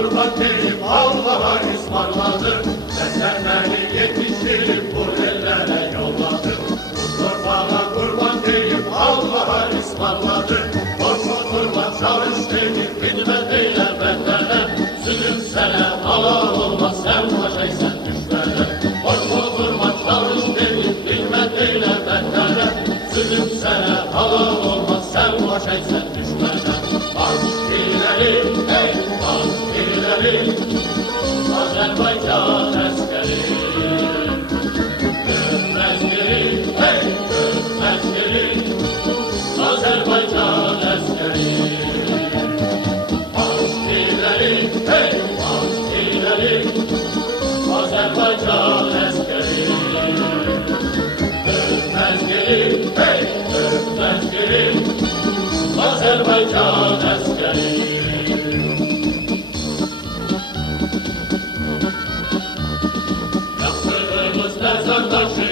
kurban kerim Allah'a ısmarladı. Seslenmeni yetiştirip bu ellere yolladı. Bu torbağa kurban kerim Allah'a ısmarladı. Korkutma çalış dedim hizmet eyle bendene. Zulüm sana halal olmaz sen başaysan düşmene. Korkutma çalış dedim hizmet eyle bendene. Zulüm sana halal olmaz sen başaysan düşmene. Baş ileri hey baş ileri Azerbaycan askeri. Dönmez geri hey dönmez geri Azerbaycan askeri. Baş ileri hey baş ileri Azerbaycan askeri. Dönmez geri hey dönmez geri Azerbaycan askeri. Yaktığımız mezar taşı